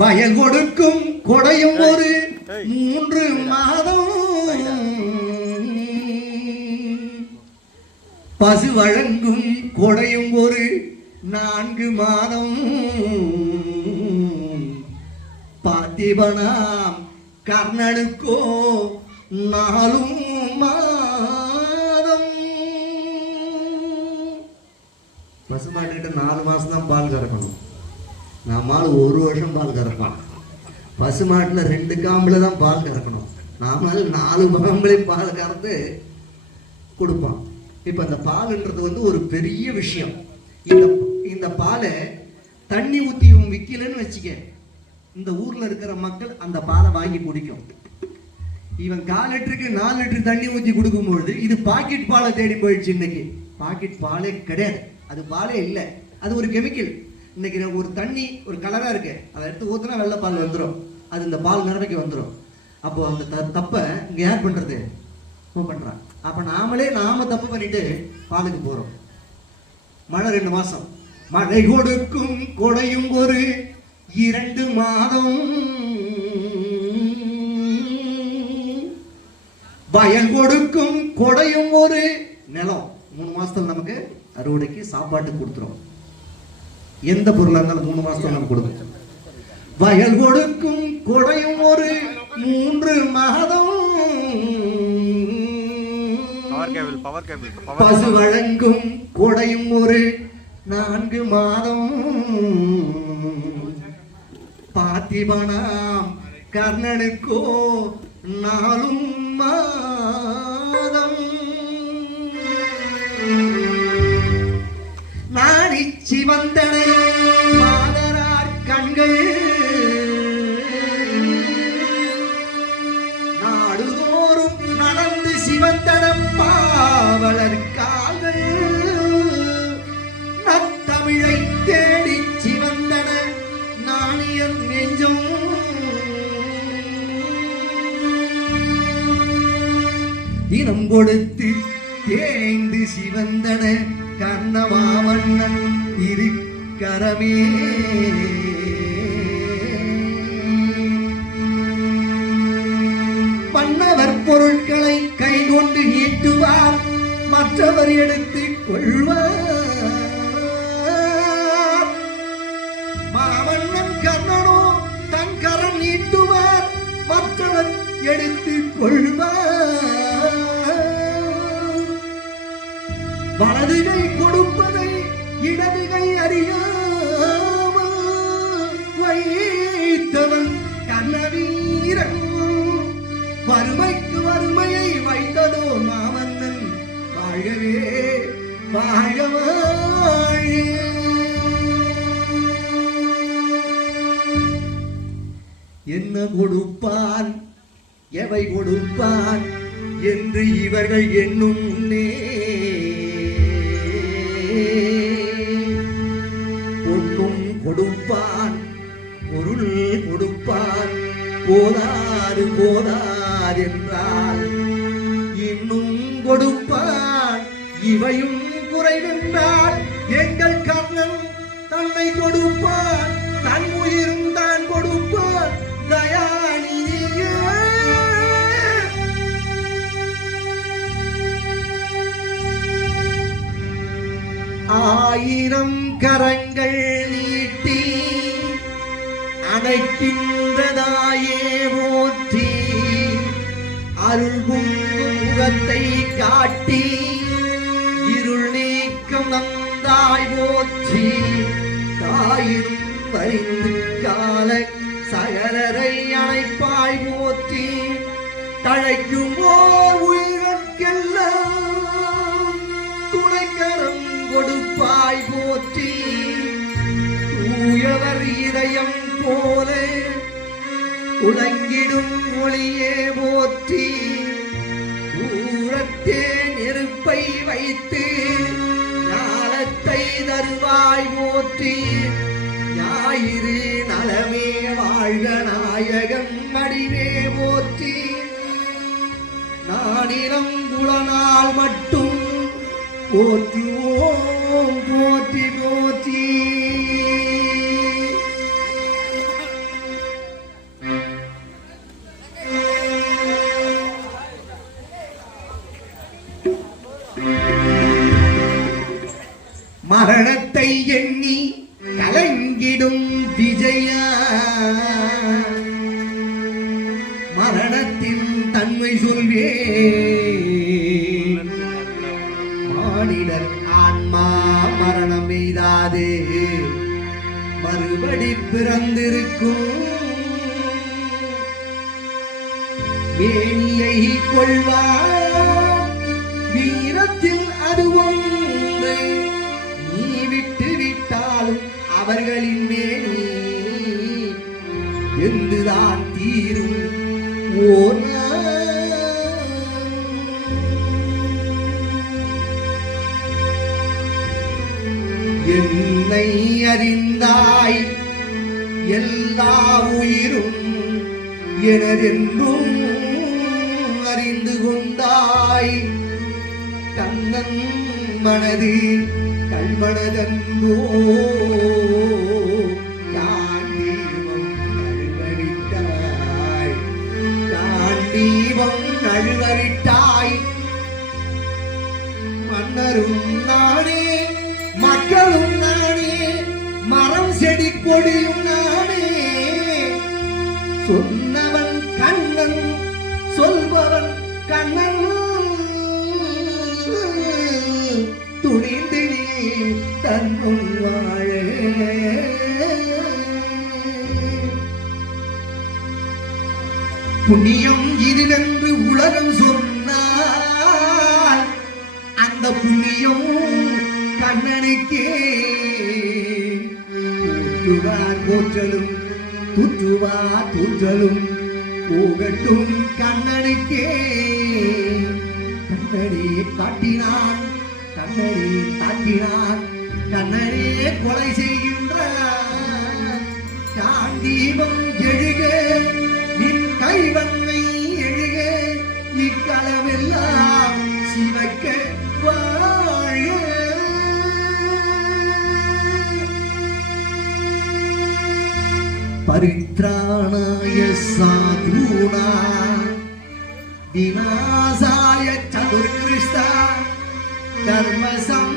வயல் கொடுக்கும் கொடையும் ஒரு மூன்று மாதம். பசு வழங்கும் கொடையும் ஒரு நான்கு மாதம். பார்த்திபனாம் கர்ணனுக்கோ நாலும் மாதம். பசுமாட்டுக்கிட்ட நாலு மாசம் தான் பால் கறக்கணும். நம்மால் ஒரு வருஷம் பால் கறப்பான். பசுமாட்டில் ரெண்டு காம்பில் தான் பால் கறக்கணும். நாமல் நாலு காம்பளையும் பால் கறந்து கொடுப்பான் இப்போ அந்த பாலுன்றது வந்து ஒரு பெரிய விஷயம். இந்த இந்த பாலை தண்ணி ஊற்றி இவன் விற்கலன்னு வச்சுக்க இந்த ஊரில் இருக்கிற மக்கள் அந்த பாலை வாங்கி குடிக்கும். இவன் கால் லிட்டருக்கு நாலு லிட்டர் தண்ணி ஊற்றி கொடுக்கும்பொழுது இது பாக்கெட் பாலை தேடி போயிடுச்சு இன்னைக்கு. பாக்கெட் பாலே கிடையாது. அது பாலே இல்லை. அது ஒரு கெமிக்கல். இன்னைக்கு ஒரு தண்ணி ஒரு கலரா இருக்கு அதை எடுத்து ஊத்துனா வெள்ளை பால் வந்துடும் அது இந்த பால் நிறமைக்கு வந்துடும் அப்போ அந்த த- தப்பை இங்க யார் பண்றது? இவன் பண்றான். அப்ப நாமளே நாம தப்பு பண்ணிட்டு பாலுக்கு போறோம். மழை ரெண்டு மாசம். மழை கொடுக்கும் கொடையும் ஒரு இரண்டு மாதம். வயல் கொடுக்கும் கொடையும் ஒரு நிலம். மூணு மாசத்துல நமக்கு அறுவடைக்கு சாப்பாட்டு கொடுத்துரும். எந்த பொருளா இருந்தாலும் மூணு மாசத்துல நமக்கு கொடுக்கும் வயல் கொடுக்கும் கொடையும் ஒரு மூன்று மாதம். பசு வழங்கும் கொடையும் ஒரு நான்கு மாதம். பார்த்திபனாம் கர்ணனுக்கோ நாலும் மாதம். சிவந்தனை மாதரார் கண்கள். நாடுதோறும் நடந்து சிவந்தனம் பாவலர் கால்கள். நத்தமிழை தேடி சிவந்தன நாணியர் நெஞ்சும். தினம் கொடுத்து இருக்கரமே பண்ணவர் பொருட்களை கை கொண்டு நீட்டுவார் மற்றவர் எடுத்து கொள்வார். மாமன்னன் கர்ணனோ தன் கரம் நீட்டுவார் மற்றவர் எடுத்து கொள்வார். வலதுகை கொடுப்பது இடதுகை அறியாமல் வைத்தவன் கண்ணவீரன் வறுமைக்கு வறுமையை வைத்ததோ மாமன்னன் வாழவே வாழ்க என்ன கொடுப்பான்? எவை கொடுப்பான்? என்று இவர்கள் எண்ணும் முன்னே பொருள் கொடுப்பார். போதாது போதாது என்றால் இன்னும் கொடுப்பார். இவையும் குறைவென்றால் எங்கள் கண்ணன் தன்னை கொடுப்பார். தன் உயிரும் தான் கொடுப்பார். தயாநிதியே ஆயிரம் கரங்கள் நீ படைக்கின்றதாயே போற்றி அருள்கும் முகத்தை காட்டி இருள் நீக்கம் நந்தாய் போற்றி தாயினும் பறிந்து கால சகலரை அணைப்பாய் போற்றி தழைக்கும் ஓர் உயிர்கெல்லாம் துணைக்கரம் கொடுப்பாய் போற்றி தூயவர் இதயம் போல உலங்கிடும் ஒளியே போற்றி ஊரத்தே நெருப்பை வைத்து ஞானத்தை தருவாய் போற்றி. ஞாயிறு நலமே வாழ்க நாயகம் அடிவே போற்றி. நானிலம் புலனால் மட்டும் போற்றுவோம் போற்றி போற்றி. மரணத்தை எண்ணி கலங்கிடும் விஜயா. மரணத்தின் தன்மை சொல்வே. மானிடர் ஆன்மா மரணம் எய்தாதே. மறுபடி பிறந்திருக்கும். வேணியை கொள்வார். வீரத்தில் அது ஒன்று நீ விட்டு விட்டாலும் அவர்களின் மேனி என்றுதான் தீரும். ஓர் என்னை அறிந்தாய் எல்லா உயிரும் எனதென்றும் அறிந்து கொண்டாய். மனது கல்மனதன்றோ காண்டீபம் நழுவரிட்டாய் காண்டீபம் நழுவரிட்டாய் மன்னரும் நானே மக்களும் நானே மரம் செடி கொடியும் போற்றுவார் போற்றலும் துற்றுவார் தூற்றலும் போகட்டும் கண்ணனுக்கே. கண்ணனே காட்டினான் கண்ணனே தாக்கினான் கண்ணனே கொலை செய்கின்றான் தீபம் எழுக நின் கைவன்மை எழுக இக்களமெல்லாம் சிவக்க പരിത്രാണായ സാധൂണ. വിനാശായ ചതുർകൃഷ്ട ധർമ്മസം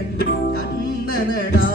ചന്ദനടാ